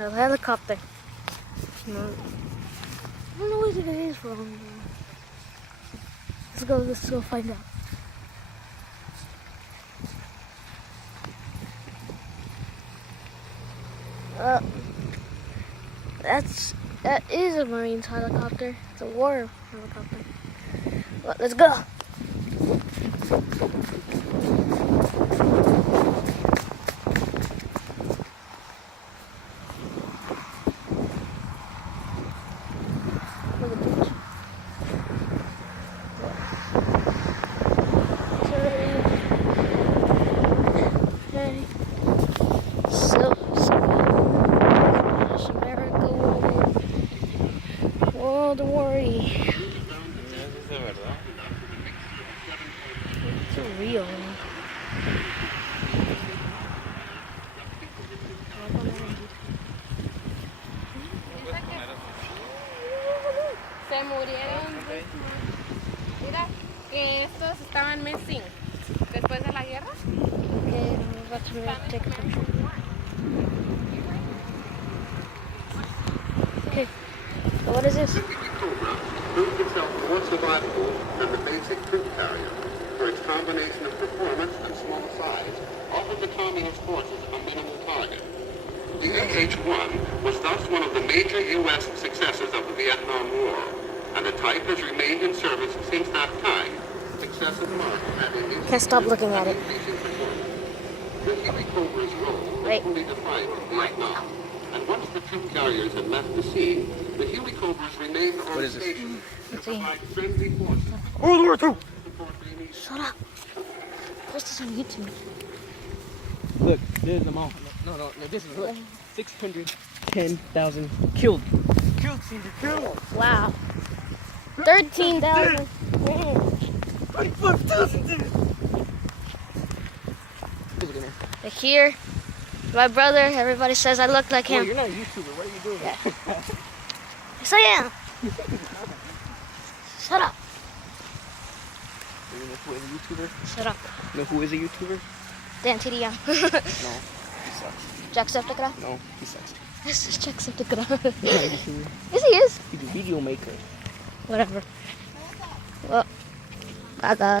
A helicopter. No. I don't know what it is from. Let's go find out. That is a Marines helicopter. It's a war helicopter. Well, let's go. Look at this. Hey. So America World War E. It's real. Se murieron. Mira, que estos estaban missing después de la guerra. Okay, I'm about to take a picture. Okay, so what is this? Cobra proved itself more survivable than the basic troop carrier for its combination of performance and small size, offered the communist forces a minimal target. The AH-1 was thus one of the major U.S. successes of the Vietnam War, and the type has remained in service since that time. Successive marks had in Can't stop looking at it. increasing performance. The Huey Cobra's role was fully defined in Vietnam, and once the troop carriers had left the scene, the Huey Cobras remained on station to provide friendly forces. World War II. Shut up. Post this on YouTube. Look, there's them all. No, this is look. 610,000 killed. Killed, Caesar, killed. Wow. 13,000. 25,000, dude. They're here. My brother, everybody says I look like Well, him. you're not a YouTuber. What are you doing? Yeah. Yes, I am. Shut up. You know who is a YouTuber? Shut up. You know who is a YouTuber? Dan TDM. No, he sucks. Jacksepticeye? No, he sucks. This is Jacksepticeye. He's not a YouTuber. Yes, he is. He's a video maker. Whatever. Well, bye guys.